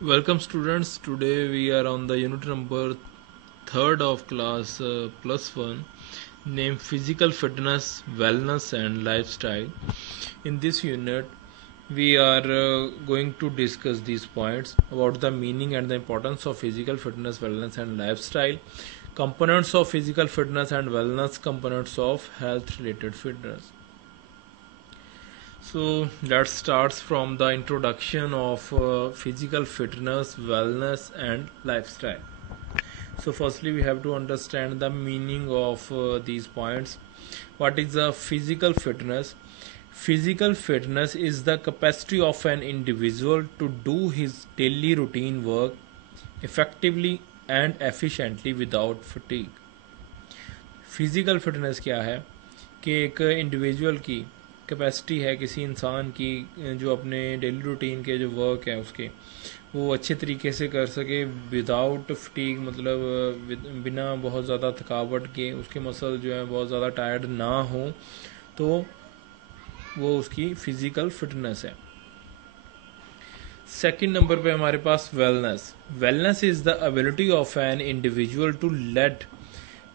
Welcome students. Today we are on the unit number 3rd of class +1 named Physical Fitness, Wellness and Lifestyle. In this unit we are going to discuss these points about the meaning and the importance of physical fitness, wellness and lifestyle, components of physical fitness and wellness, components of health related fitness. So let's start from the introduction of physical fitness, wellness and lifestyle. So firstly we have to understand the meaning of these points. What is the physical fitness? Physical fitness is the capacity of an individual to do his daily routine work effectively and efficiently without fatigue. Physical fitness क्या है कि एक individual की capacity है, किसी इंसान की, जो अपने डेली रूटीन के जो वर्क है उसके वो अच्छे तरीके से कर सके विदाउट फटीग, मतलब बिना बहुत ज़्यादा थकावट के, उसके मसल जो है बहुत ज़्यादा टायर्ड ना हो, तो वो उसकी फिजिकल फिटनेस है. सेकेंड नंबर पे हमारे पास wellness. Wellness is the ability of an individual to lead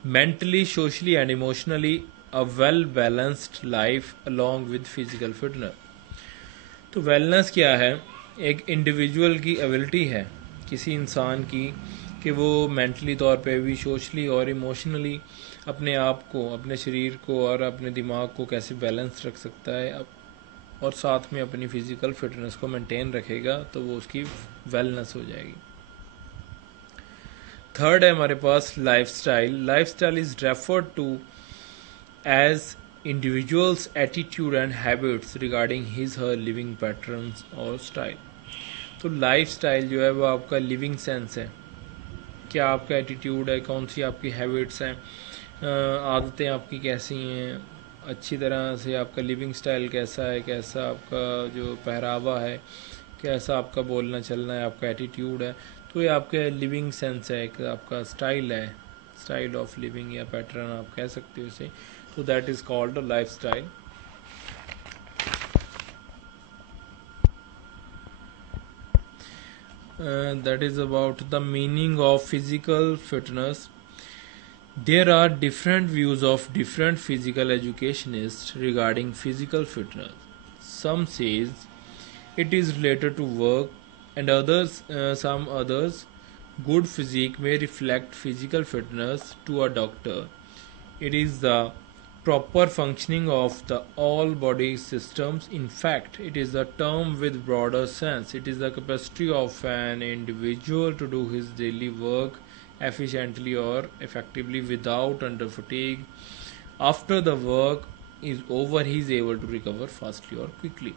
mentally, socially and emotionally a well balanced life along with physical fitness. तो वेलनेस क्या है? एक इंडिविजुअल की एबिलिटी है किसी इंसान की कि वो मेंटली तौर पे भी, सोशली और इमोशनली अपने आप को, अपने शरीर को और अपने दिमाग को कैसे बैलेंस रख सकता है और साथ में अपनी फिजिकल फिटनेस को मेंटेन रखेगा, तो वो उसकी वेलनेस हो जाएगी. थर्ड है हमारे पास lifestyle. Lifestyle is referred to as individuals attitude and habits regarding his her living patterns और स्टाइल. तो लाइफस्टाइल जो है वो आपका लिविंग सेंस है, क्या आपका एटीट्यूड है, कौन सी आपकी हैबिट्स हैं, आदतें आपकी कैसी हैं, अच्छी तरह से आपका लिविंग स्टाइल कैसा है, कैसा आपका जो पहरावा है, कैसा आपका बोलना चलना है, आपका एटीट्यूड है. तो ये आपके लिविंग सेंस है, एक आपका स्टाइल है, स्टाइल ऑफ लिविंग या पैटर्न आप कह सकते हो इसे. तो that is called life style. That is about the meaning of physical fitness. There are different views of different physical educationists regarding physical fitness. Some says it is related to work, and some others, good physique may reflect physical fitness. To a doctor, it is the proper functioning of the all body systems. In fact, it is a term with broader sense. It is the capacity of an individual to do his daily work efficiently or effectively without under fatigue. After the work is over, he is able to recover fastly or quickly.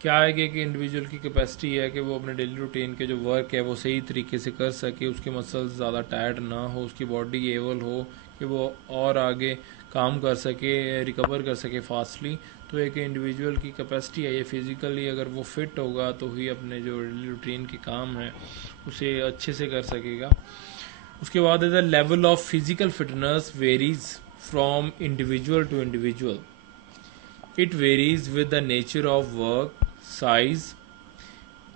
क्या है कि एक individual की capacity है कि वो अपने daily routine के जो वर्क है वो सही तरीके से कर सके, उसके मसल्स ज़्यादा टायर्ड ना हो, उसकी बॉडी एबल हो कि वो और आगे काम कर सके, रिकवर कर सके फास्टली. तो एक इंडिविजुअल की कैपेसिटी है ये. फिजिकली अगर वो फिट होगा तो ही अपने जो डेली रूटीन के काम है उसे अच्छे से कर सकेगा. उसके बाद the level of physical fitness varies from individual to individual. It varies with the nature of work, size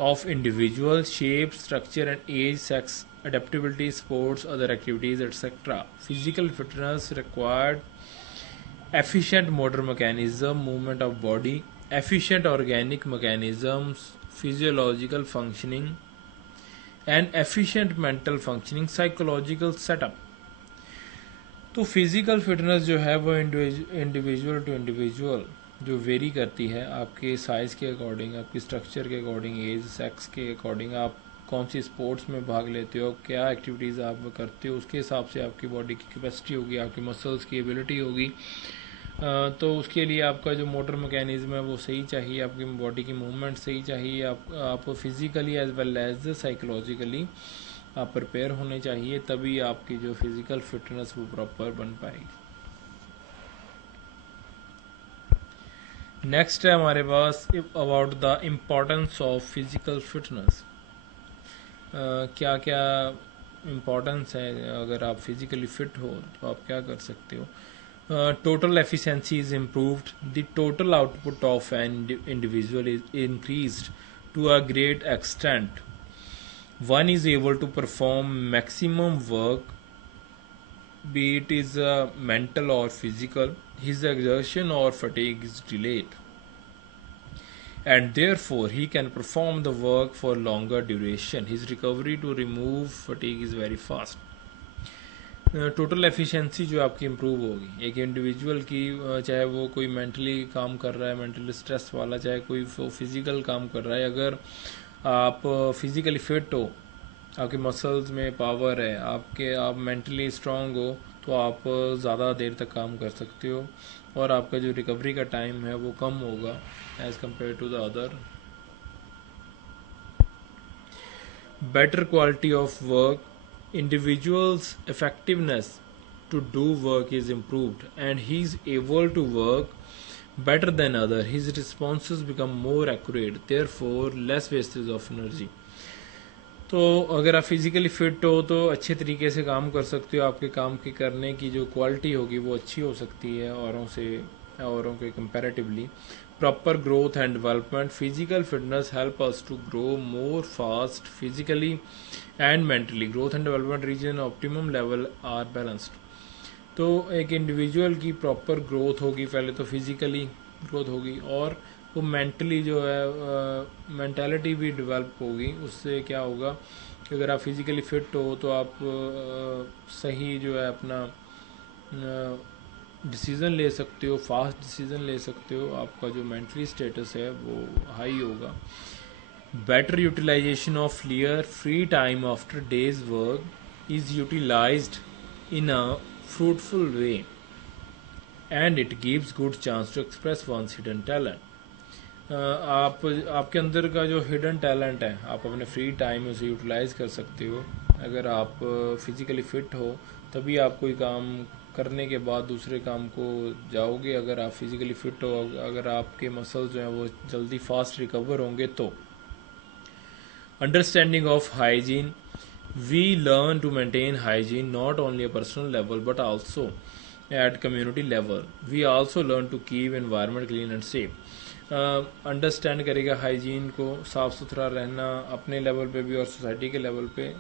of individual, shape, structure and age, sex, adaptability, sports, other activities, etc. Physical fitness required efficient motor mechanism, movement of body, efficient organic mechanisms, physiological functioning and efficient mental functioning, psychological setup. तो physical fitness जो है वो individual to individual जो very करती है आपके size के according, आपकी स्ट्रक्चर के अकॉर्डिंग, एज, सेक्स के अकॉर्डिंग, आप कौन सी स्पोर्ट्स में भाग लेते हो, क्या एक्टिविटीज़ आप करते हो, उसके हिसाब से आपकी बॉडी की कैपेसिटी होगी, आपकी मसल्स की एबिलिटी होगी. तो उसके लिए आपका जो मोटर मैकेनिज्म है वो सही चाहिए, आपकी बॉडी की मूवमेंट सही चाहिए, आप physically as well as psychologically आप प्रिपेयर होने चाहिए, तभी आपकी जो फिजिकल फिटनेस वो प्रॉपर बन पाएगी. नेक्स्ट है हमारे पास about the importance of physical fitness. क्या क्या इम्पोर्टेंस है अगर आप फिजिकली फिट हो तो आप क्या कर सकते हो. Total efficiency is improved. The total output of an individual is increased to a great extent. One is able to perform maximum work, be it is mental or physical. His exertion or fatigue is delayed, and therefore he can perform the work for longer duration. His recovery to remove fatigue is very fast. Total efficiency जो आपकी improve होगी एक individual की, चाहे वो कोई mentally काम कर रहा है, मेंटली स्ट्रेस वाला, चाहे कोई फिजिकल काम कर रहा है, अगर आप फिजिकली फिट हो, आपके मसल्स में पावर है, आप मेंटली स्ट्रांग हो, तो आप ज़्यादा देर तक काम कर सकते हो और आपका जो रिकवरी का टाइम है वो कम होगा as compare to the other. Better quality of work. Individual's effectiveness to do work is improved and he is able to work better than other. His responses become more accurate, therefore less wastage of energy. तो अगर आप physically fit हो तो अच्छे तरीके से काम कर सकते हो, आपके काम के करने की जो क्वालिटी होगी वो अच्छी हो सकती है औरों के comparatively. Proper growth and development. Physical fitness help us to grow more fast physically and mentally. Growth and development reason optimum level are balanced. तो एक इंडिविजुअल की प्रॉपर ग्रोथ होगी, पहले तो फिजिकली ग्रोथ होगी और वो मेंटली जो है मेंटालिटी भी डेवलप होगी. उससे क्या होगा कि अगर आप फिजिकली फिट हो तो आप सही जो है अपना डिसीज़न ले सकते हो, फास्ट डिसीज़न ले सकते हो, आपका जो मेंटली स्टेटस है वो हाई होगा. Better utilization of clear free time after days work is utilized in a fruitful way and it gives good chance to express one's hidden talent. आपके अंदर का जो हिडन टैलेंट है आप अपने फ्री टाइम में उसे यूटिलाइज कर सकते हो. अगर आप फिजिकली फिट हो तभी आप कोई काम करने के बाद दूसरे काम को जाओगे. अगर आप फिजिकली फिट हो, अगर आपके मसल्स जो हैं वो जल्दी फास्ट रिकवर होंगे तो. Understanding of hygiene. We learn to maintain hygiene not only a personal level but also at community level. We also learn to keep environment clean and safe. Understand करेगा hygiene को, साफ़ सुथरा रहना अपने level पे भी और सोसाइटी के लेवल पे,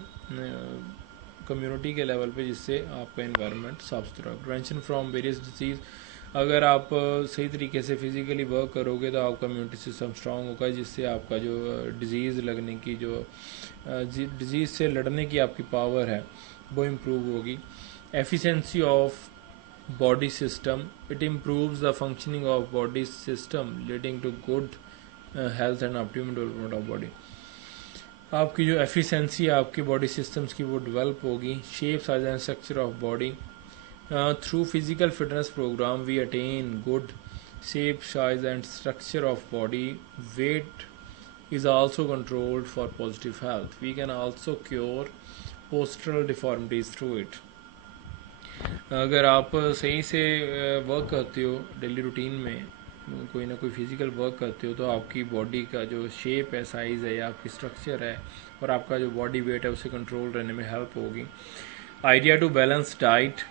कम्युनिटी के लेवल पे, जिससे आपका एनवायरनमेंट साफ सुथरा. Prevention from various disease. अगर आप सही तरीके से फिजिकली वर्क करोगे तो आपका इम्यूनिटी सिस्टम स्ट्रांग होगा, जिससे आपका जो डिजीज़ लगने की जो डिजीज़ से लड़ने की आपकी पावर है वो इम्प्रूव होगी. Efficiency of body system. It improves the functioning of body system leading to good health and optimum development of body. आपकी जो एफिशिएंसी है आपकी बॉडी सिस्टम्स की वो डेवलप होगी. Shape size and structure of body. Through physical fitness program we attain good shape size and structure of body. Weight is also controlled for positive health. We can also cure postural deformities through it. अगर आप सही से work करते हो daily routine में, कोई ना कोई फिजिकल वर्क करते हो, तो आपकी बॉडी का जो शेप है, साइज़ है या आपकी स्ट्रक्चर है और आपका जो बॉडी वेट है उसे कंट्रोल रहने में हेल्प होगी. Idea to balance diet.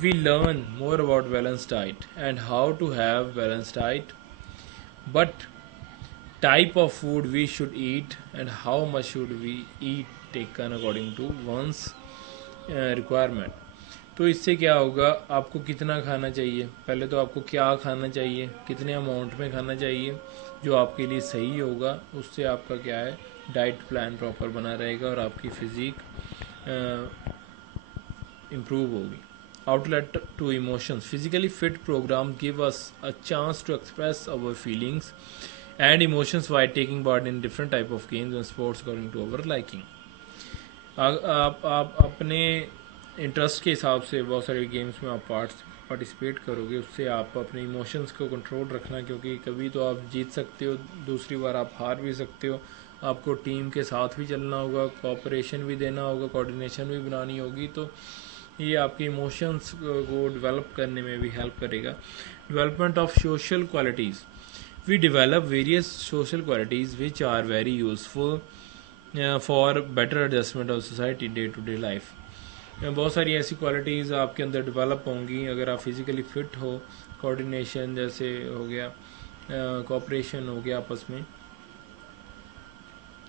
We learn more about balance diet and how to have balance diet, but type of food we should eat and how much should we eat taken according to one's requirement. तो इससे क्या होगा, आपको कितना खाना चाहिए, पहले तो आपको क्या खाना चाहिए, कितने अमाउंट में खाना चाहिए जो आपके लिए सही होगा, उससे आपका क्या है डाइट प्लान प्रॉपर बना रहेगा और आपकी फिजिक इम्प्रूव होगी. Outlet to emotions. Physically fit program give us a chance to express our feelings and emotions by taking part in different type of games and sports according to our liking. आप अपने interest के हिसाब से बहुत सारे games में आप participate करोगे. उससे आप अपने इमोशंस को कंट्रोल रखना, क्योंकि कभी तो आप जीत सकते हो, दूसरी बार आप हार भी सकते हो. आपको टीम के साथ भी चलना होगा, कोऑपरेशन भी देना होगा, कोऑर्डिनेशन भी बनानी होगी. तो ये आपके इमोशंस को डेवलप करने में भी हेल्प करेगा. Development of social qualities. We develop various social qualities which are very useful for better adjustment of society day to day life. बहुत सारी ऐसी क्वालिटीज़ आपके अंदर डेवलप होंगी अगर आप फिजिकली फिट हो. कोऑर्डिनेशन जैसे हो गया, कोऑपरेशन हो गया आपस में,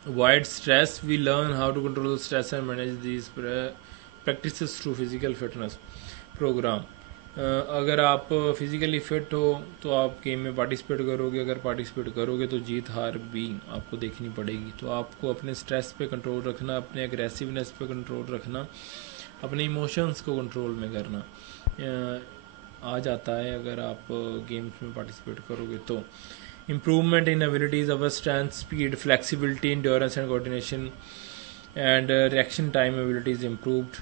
avoid stress, we learn how to control stress and manage these practices through physical fitness program. अगर आप फिजिकली फिट हो तो आप गेम में पार्टिसिपेट करोगे, अगर पार्टिसिपेट करोगे तो जीत हार भी आपको देखनी पड़ेगी. तो आपको अपने स्ट्रेस पे कंट्रोल रखना, अपने एग्रेसिवनेस पे कंट्रोल रखना, अपने इमोशंस को कंट्रोल में करना आ जाता है अगर आप गेम्स में पार्टिसिपेट करोगे. तो improvement in abilities of strength, speed, flexibility, endurance and coordination and reaction time abilities improved.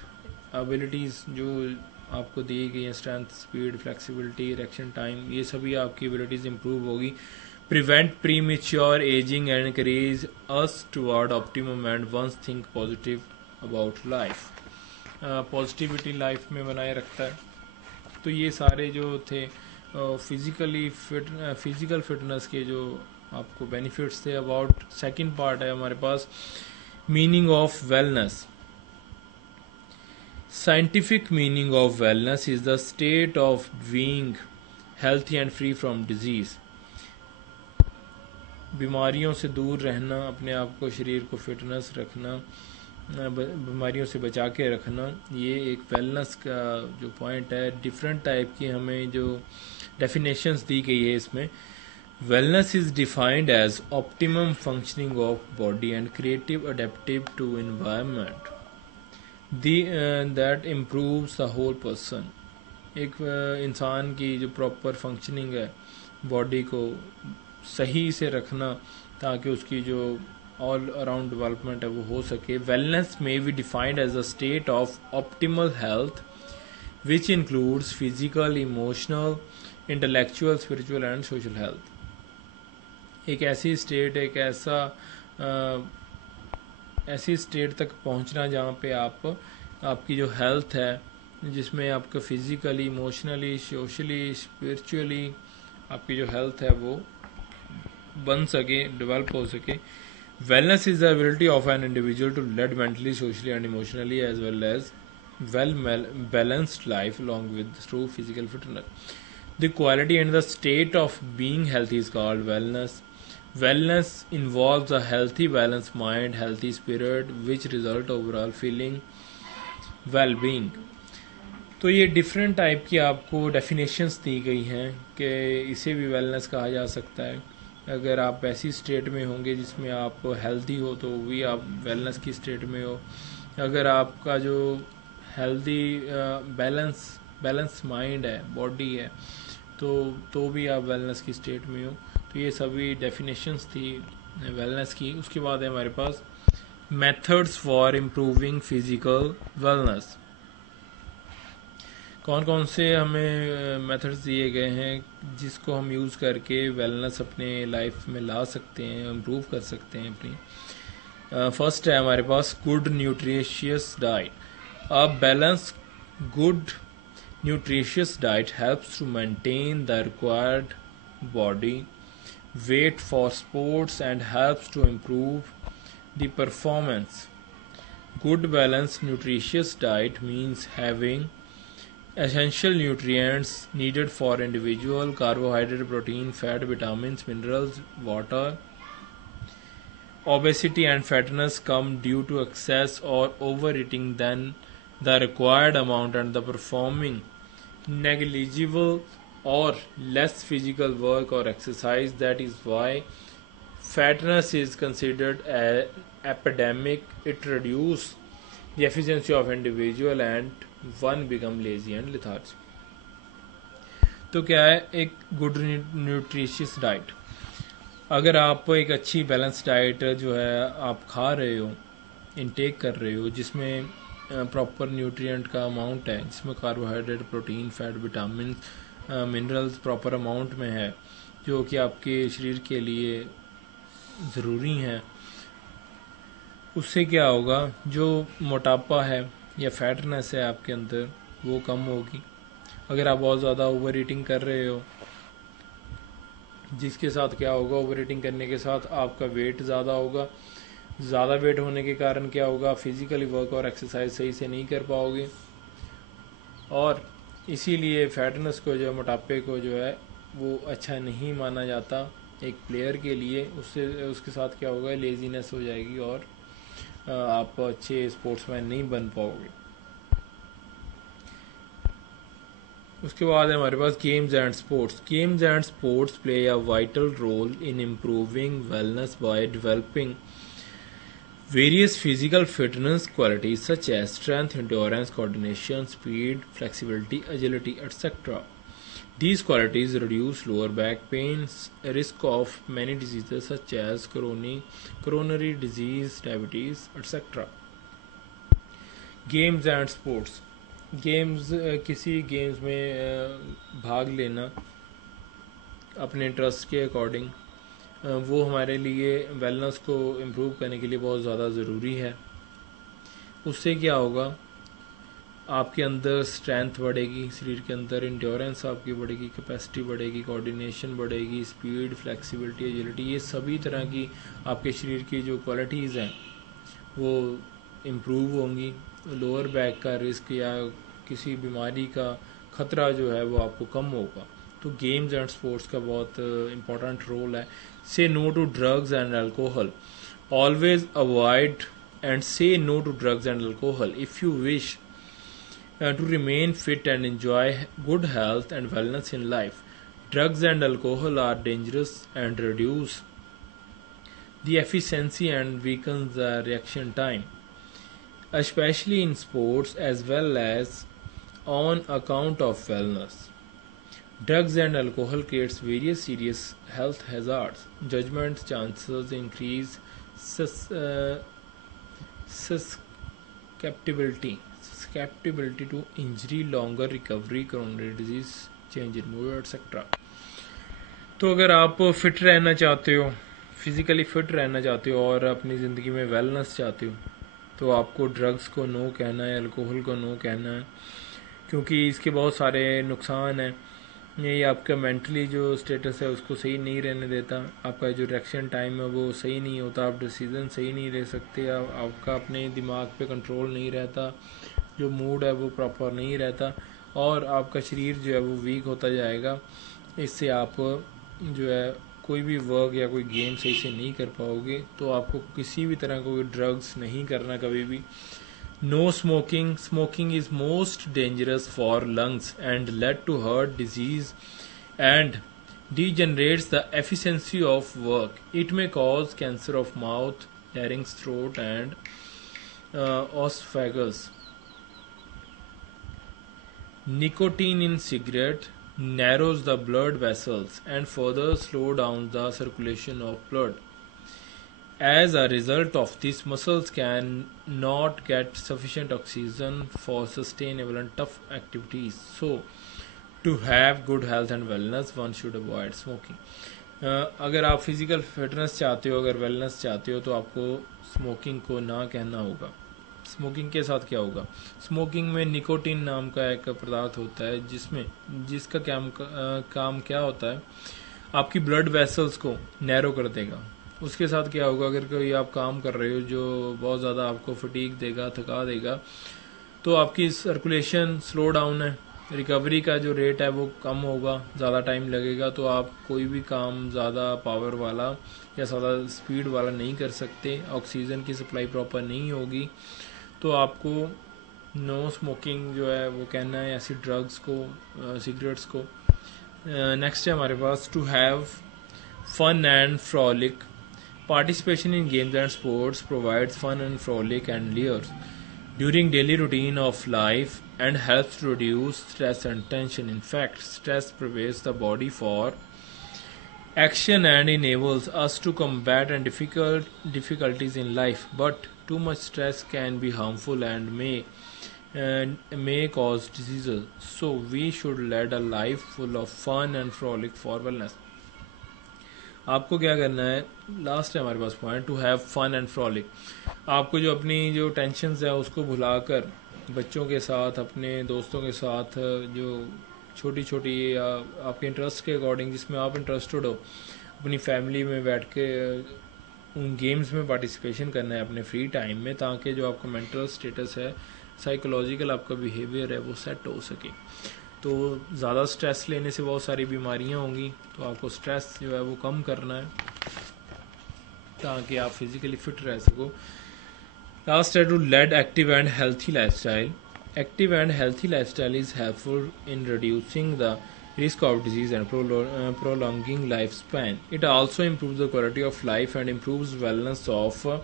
Abilities जो आपको दी गई हैं, strength, speed, flexibility, reaction time, ये सभी आपकी एबिलिटीज़ इम्प्रूव होगी. Prevent premature ageing and encourage us toward optimum and one's think positive about life. Positivity life में बनाए रखता है. तो ये सारे जो थे फिजिकल फिटनेस के जो आपको बेनिफिट्स थे. अबाउट सेकंड पार्ट है हमारे पास, meaning of wellness. Scientific meaning of wellness is the state of being healthy and free from disease. बीमारियों से दूर रहना, अपने आप को, शरीर को फिटनेस रखना, बीमारियों से बचा के रखना, ये एक वेलनेस का जो पॉइंट है. डिफरेंट टाइप की हमें जो डेफिनेशंस दी गई है इसमें. Wellness is defined as optimum functioning of body and creative adaptive to environment that improves the whole person. एक इंसान की जो प्रॉपर फंक्शनिंग है, बॉडी को सही से रखना ताकि उसकी जो ऑल अराउंड डेवलपमेंट है वो हो सके. वेलनेस में be defined as a state of optimal health which includes physical, emotional, intellectual, spiritual and social health. एक ऐसी स्टेट, एक ऐसी स्टेट तक पहुंचना जहाँ पे आपकी जो हेल्थ है, जिसमें आपका फिजिकली, इमोशनली, सोशली, स्पिरिचुअली आपकी जो हेल्थ है वो बन सके, डेवलप हो सके. Wellness is the ability of an individual to lead mentally, socially and emotionally as well as well balanced life along with through physical fitness. The quality and the state of being healthy is called wellness. Wellness involves a healthy, balanced mind, healthy spirit, which result overall feeling well-being. तो ये different type की आपको definitions दी गई हैं कि इसे भी wellness कहा जा सकता है. अगर आप ऐसी स्टेट में होंगे जिसमें आप हेल्दी हो तो भी आप वेलनेस की स्टेट में हो. अगर आपका जो हेल्दी बैलेंस माइंड है, बॉडी है, तो भी आप वेलनेस की स्टेट में हो. तो ये सभी डेफिनेशंस थी वेलनेस की. उसके बाद है हमारे पास methods for improving physical wellness. कौन कौन से हमें मेथड्स दिए गए हैं जिसको हम यूज़ करके वेलनेस अपने लाइफ में ला सकते हैं, इम्प्रूव कर सकते हैं अपनी. फर्स्ट है हमारे पास good nutritious diet. A balance good nutritious diet helps to maintain the required body weight for sports and helps to improve the performance. Good balanced nutritious diet means having essential nutrients needed for individual: carbohydrate, protein, fat, vitamins, minerals, water. Obesity and fatness come due to excess or overeating than the required amount and the performing negligible or less physical work or exercise. That is why fatness is considered an epidemic. It reduces the efficiency of individual and one become lazy and lethargic. तो क्या है एक good nutritious diet? अगर आप एक अच्छी balance diet जो है आप खा रहे हो, इनटेक कर रहे हो, जिसमें प्रॉपर न्यूट्रिएंट का अमाउंट है, जिसमें carbohydrate, protein, fat, vitamin, minerals proper amount में है, जो कि आपके शरीर के लिए ज़रूरी हैं, उससे क्या होगा, जो मोटापा है या फैटनेस है आपके अंदर वो कम होगी. अगर आप बहुत ज़्यादा ओवर ईटिंग कर रहे हो, जिसके साथ क्या होगा, ओवर ईटिंग करने के साथ आपका वेट ज़्यादा होगा. ज़्यादा वेट होने के कारण क्या होगा, फिजिकली वर्क और एक्सरसाइज सही से नहीं कर पाओगे, और इसीलिए फैटनेस को जो मोटापे को जो है वो अच्छा नहीं माना जाता. एक प्लेयर के लिए उससे उसके साथ क्या होगा, लेजीनेस हो जाएगी और आप अच्छे स्पोर्ट्समैन नहीं बन पाओगे। उसके बाद है हमारे पास games and sports. Games and sports play a vital role in improving wellness by developing various physical fitness qualities such as strength, endurance, coordination, speed, flexibility, agility, etc. These qualities reduce lower back pain, risk of many diseases such as coronary disease, diabetes, etc. Games and sports. Games किसी games में भाग लेना अपने interest के according वो हमारे लिए wellness को इम्प्रूव करने के लिए बहुत ज़्यादा ज़रूरी है। उससे क्या होगा, आपके अंदर स्ट्रेंथ बढ़ेगी, शरीर के अंदर इंड्योरेंस आपकी बढ़ेगी, कैपेसिटी बढ़ेगी, कोऑर्डिनेशन बढ़ेगी, स्पीड, फ्लेक्सिबिलिटी, एजिलिटी, ये सभी तरह की आपके शरीर की जो क्वालिटीज़ हैं वो इम्प्रूव होंगी। लोअर बैक का रिस्क या किसी बीमारी का खतरा जो है वो आपको कम होगा। तो गेम्स एंड स्पोर्ट्स का बहुत इम्पोर्टेंट रोल है। Say no to drugs and alcohol. Always avoid and say no to drugs and alcohol if you wish to remain fit and enjoy good health and wellness in life. Drugs and alcohol are dangerous and reduce the efficiency and weakens the reaction time, especially in sports as well as on account of wellness. Drugs and alcohol creates various serious health hazards. Judgment chances increase susceptibility to injury, longer recovery, coronary disease, change in mood, etc. तो अगर आप fit रहना चाहते हो, physically fit रहना चाहते हो और अपनी ज़िंदगी में वेलनेस चाहते हो, तो आपको ड्रग्स को नो कहना है, अल्कोहल को नो कहना है, क्योंकि इसके बहुत सारे नुकसान हैं। ये आपका मेंटली जो स्टेटस है उसको सही नहीं रहने देता, आपका जो रिएक्शन टाइम है वो सही नहीं होता, आप डिसीजन सही नहीं ले सकते, आपका अपने दिमाग पे कंट्रोल नहीं रहता, जो मूड है वो प्रॉपर नहीं रहता और आपका शरीर जो है वो वीक होता जाएगा। इससे आप जो है कोई भी वर्क या कोई गेम सही से नहीं कर पाओगे। तो आपको किसी भी तरह कोई ड्रग्स नहीं करना कभी भी। No smoking. Smoking is most dangerous for lungs and lead to heart disease and degenerates the efficiency of work. It may cause cancer of mouth, larynx, throat, and esophagus. Nicotine in cigarette narrows the blood vessels and further slow down the circulation of blood. As a result of this, muscles can not get sufficient oxygen for sustainable and tough activities. So, to have good health and wellness, one should avoid smoking. अगर आप physical fitness चाहते हो, अगर wellness चाहते हो, तो आपको smoking को ना कहना होगा। स्मोकिंग के साथ क्या होगा, स्मोकिंग में निकोटीन नाम का एक पदार्थ होता है जिसका काम क्या होता है, आपकी ब्लड वेसल्स को नैरो कर देगा। उसके साथ क्या होगा, अगर कोई आप काम कर रहे हो जो बहुत ज़्यादा आपको फटीग देगा, थका देगा, तो आपकी सर्कुलेशन स्लो डाउन है, रिकवरी का जो रेट है वो कम होगा, ज़्यादा टाइम लगेगा, तो आप कोई भी काम ज़्यादा पावर वाला या ज़्यादा स्पीड वाला नहीं कर सकते, ऑक्सीजन की सप्लाई प्रॉपर नहीं होगी। तो आपको नो स्मोकिंग जो है वो कहना है, ऐसी ड्रग्स को, सिगरेट्स को। नेक्स्ट है हमारे पास to have fun and frolic. Participation in games and sports provides fun and frolic and layers during daily routine of life and helps to reduce stress and tension. In fact, stress prepares the body for action and enables us to combat and difficulties in life. But too much stress can be harmful and may cause diseases. So we should lead a life full of fun and frolic for wellness. आपको क्या करना है, last है हमारे पास point, to have fun and frolic. आपको जो अपनी जो टेंशन्स है उसको भुलाकर बच्चों के साथ, अपने दोस्तों के साथ, जो छोटी छोटी आपके इंटरेस्ट के अकॉर्डिंग जिसमें आप इंटरेस्टेड हो, अपनी फैमिली में बैठ के उन गेम्स में पार्टिसिपेशन करना है अपने फ्री टाइम में, ताकि जो आपका मेंटल स्टेटस है, साइकोलॉजिकल आपका बिहेवियर है वो सेट हो सके। तो ज़्यादा स्ट्रेस लेने से बहुत सारी बीमारियां होंगी, तो आपको स्ट्रेस जो है वो कम करना है ताकि आप फिज़िकली फिट रह सको। लास्ट है to lead active and healthy lifestyle. Active and healthy lifestyle is helpful in reducing the risk of disease and prolonging lifespan. It also improves the quality of life and improves wellness of a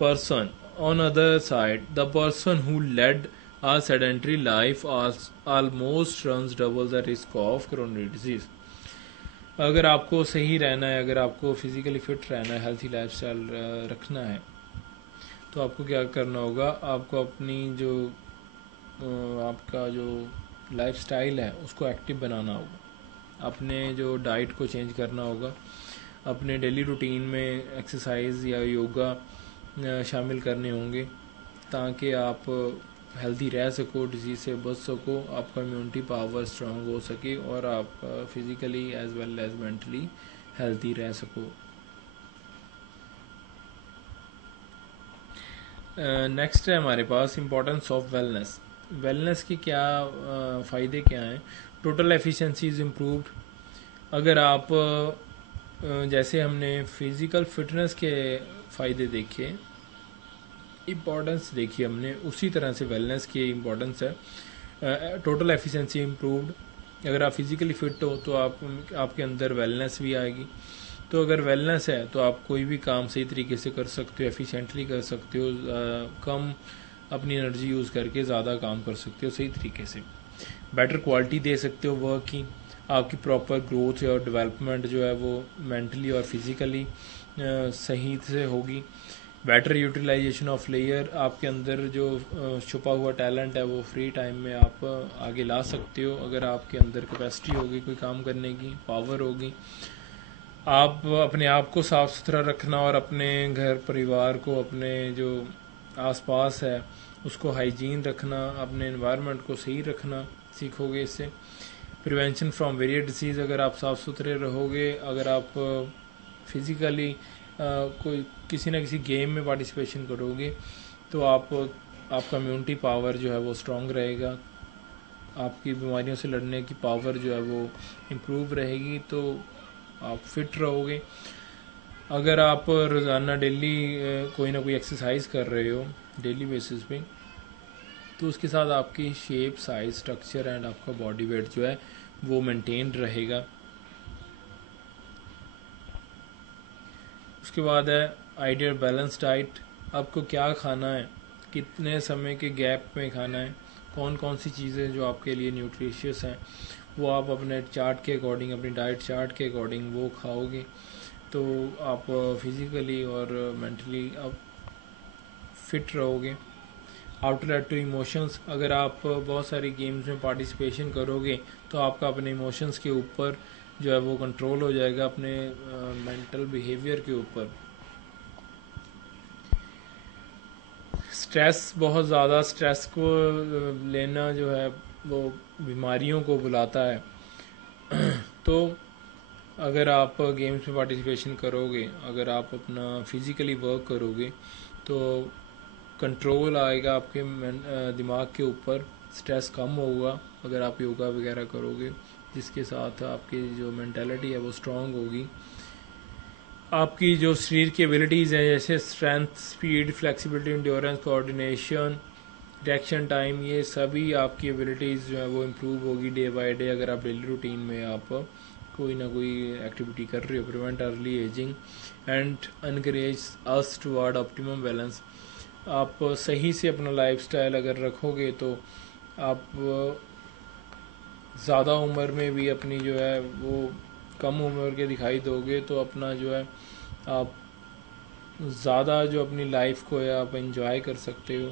person. On other side, the person who led a sedentary life almost runs double the risk of coronary disease. अगर आपको सही रहना है, अगर आपको physically fit रहना है, healthy lifestyle रखना है, तो आपको क्या करना होगा, आपको अपनी जो आपका जो लाइफस्टाइल है उसको एक्टिव बनाना होगा, अपने जो डाइट को चेंज करना होगा, अपने डेली रूटीन में एक्सरसाइज या योगा शामिल करने होंगे ताकि आप हेल्दी रह सको, डिजीज़ से बच सको, आपका इम्यूनिटी पावर स्ट्रांग हो सके और आप physically as well as mentally healthy रह सको। नेक्स्ट है हमारे पास इम्पोर्टेंस ऑफ वेलनेस। वेलनेस के क्या फ़ायदे क्या हैं। Total efficiency is improved. अगर आप जैसे हमने फिज़िकल फिटनेस के फ़ायदे देखे, इम्पोर्टेंस देखी हमने, उसी तरह से वेलनेस की इम्पोर्टेंस है। Total efficiency improved. अगर आप फिज़िकली फ़िट हो तो आपके अंदर वेलनेस भी आएगी। तो अगर वेलनेस है तो आप कोई भी काम सही तरीके से कर सकते हो, एफिशिएंटली कर सकते हो, कम अपनी एनर्जी यूज़ करके ज़्यादा काम कर सकते हो सही तरीके से, बेटर क्वालिटी दे सकते हो वर्क की, आपकी प्रॉपर ग्रोथ और डेवलपमेंट जो है वो मेंटली और फिज़िकली सही से होगी। बेटर यूटिलाइजेशन ऑफ लेयर, आपके अंदर जो छुपा हुआ टैलेंट है वो फ्री टाइम में आप आगे ला सकते हो अगर आपके अंदर कैपेसिटी होगी कोई काम करने की, पावर होगी। आप अपने आप को साफ़ सुथरा रखना और अपने घर परिवार को, अपने जो आसपास है उसको हाइजीन रखना, अपने एनवायरनमेंट को सही रखना सीखोगे इससे। प्रिवेंशन फ्रॉम वेरियस डिसीज़, अगर आप साफ़ सुथरे रहोगे, अगर आप फिज़िकली कोई किसी न किसी गेम में पार्टिसिपेशन करोगे तो आपका इम्यूनिटी पावर जो है वो स्ट्रॉन्ग रहेगा, आपकी बीमारियों से लड़ने की पावर जो है वो इम्प्रूव रहेगी, तो आप फिट रहोगे। अगर आप रोज़ाना डेली कोई ना कोई एक्सरसाइज कर रहे हो डेली बेसिस पे, तो उसके साथ आपकी शेप, साइज, स्ट्रक्चर एंड आपका बॉडी वेट जो है वो मेंटेन रहेगा। उसके बाद है आइडियल बैलेंस डाइट। आपको क्या खाना है, कितने समय के गैप में खाना है, कौन कौन सी चीज़ें जो आपके लिए न्यूट्रिशियस हैं वो आप अपने चार्ट के अकॉर्डिंग, अपनी डाइट चार्ट के अकॉर्डिंग वो खाओगे तो आप फिज़िकली और मेंटली आप फिट रहोगे। आउटलेट टू इमोशंस, अगर आप बहुत सारी गेम्स में पार्टिसिपेशन करोगे तो आपका अपने इमोशंस के ऊपर जो है वो कंट्रोल हो जाएगा, अपने मेंटल बिहेवियर के ऊपर। स्ट्रेस, बहुत ज़्यादा स्ट्रेस को लेना जो है वो बीमारियों को बुलाता है तो अगर आप गेम्स में पार्टिसिपेशन करोगे, अगर आप अपना फिज़िकली वर्क करोगे तो कंट्रोल आएगा आपके दिमाग के ऊपर, स्ट्रेस कम होगा अगर आप योगा वगैरह करोगे, जिसके साथ आपकी जो मेंटालिटी है वो स्ट्रांग होगी। आपकी जो शरीर की एबिलिटीज़ हैं जैसे strength, speed, flexibility, endurance, coordination, reaction time, ये सभी आपकी एबिलिटीज़ जो है वो इम्प्रूव होगी डे बाय डे अगर आप डेली रूटीन में आप कोई ना कोई एक्टिविटी कर रहे हो। Prevent early ageing and encourage us toward optimum balance, आप सही से अपना लाइफस्टाइल अगर रखोगे तो आप ज़्यादा उम्र में भी अपनी जो है वो कम उम्र के दिखाई दोगे, तो अपना जो है आप ज़्यादा जो अपनी लाइफ को है आप एंजॉय कर सकते हो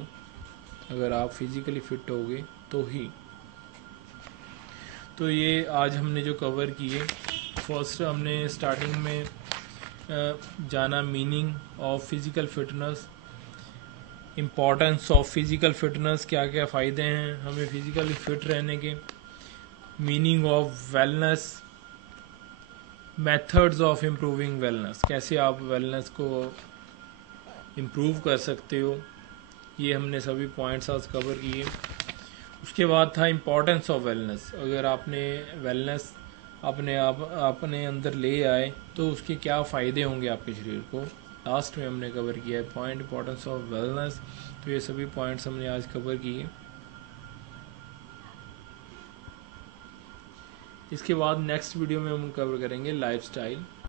अगर आप फिज़िकली फिट होगे तो ही। तो ये आज हमने जो कवर किए, फर्स्ट हमने स्टार्टिंग में जाना meaning of physical fitness, importance of physical fitness, क्या क्या फ़ायदे हैं हमें फिज़िकली फिट रहने के, meaning of wellness, methods of improving wellness, कैसे आप वेलनेस को इम्प्रूव कर सकते हो, ये हमने सभी पॉइंट्स आज कवर किए। उसके बाद था इम्पोर्टेंस ऑफ वेलनेस। अगर आपने वेलनेस अपने अंदर ले आए तो उसके क्या फ़ायदे होंगे आपके शरीर को, लास्ट में हमने कवर किया है पॉइंट इम्पोर्टेंस ऑफ वेलनेस। तो ये सभी पॉइंट्स हमने आज कवर किए। इसके बाद नेक्स्ट वीडियो में हम कवर करेंगे लाइफस्टाइल।